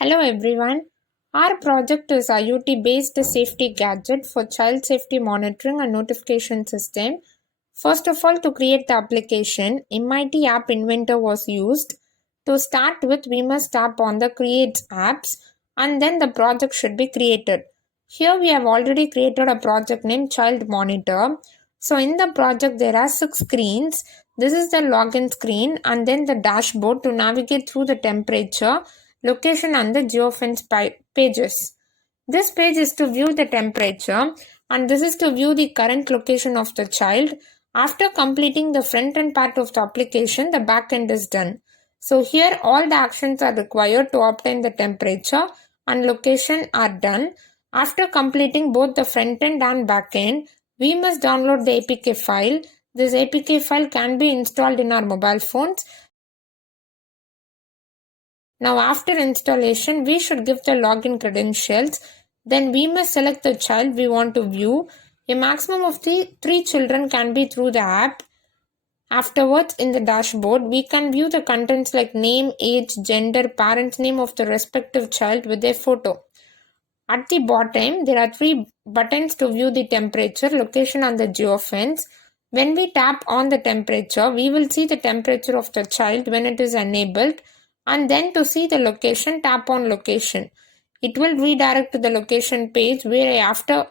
Hello everyone. Our project is IoT based safety gadget for child safety monitoring and notification system. First of all, to create the application, MIT App Inventor was used. To start with, we must tap on the Create Apps and then the project should be created. Here we have already created a project named Child Monitor. So in the project there are 6 screens. This is the login screen and then the dashboard to navigate through the temperature, location and the geofence pages. This page is to view the temperature and this is to view the current location of the child. After completing the front end part of the application, the back end is done. So here all the actions are required to obtain the temperature and location are done. After completing both the front end and back end, we must download the APK file. This APK file can be installed in our mobile phones. Now after installation, we should give the login credentials. Then we must select the child we want to view. A maximum of 3 children can be through the app. Afterwards, in the dashboard, we can view the contents like name, age, gender, parent's name of the respective child with their photo. At the bottom, there are 3 buttons to view the temperature, location and the geofence. When we tap on the temperature, we will see the temperature of the child when it is enabled. And then to see the location, tap on location. It will redirect to the location page where after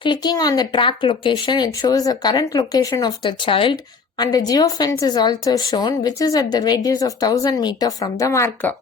clicking on the track location, it shows the current location of the child and the geofence is also shown, which is at the radius of 1000 meters from the marker.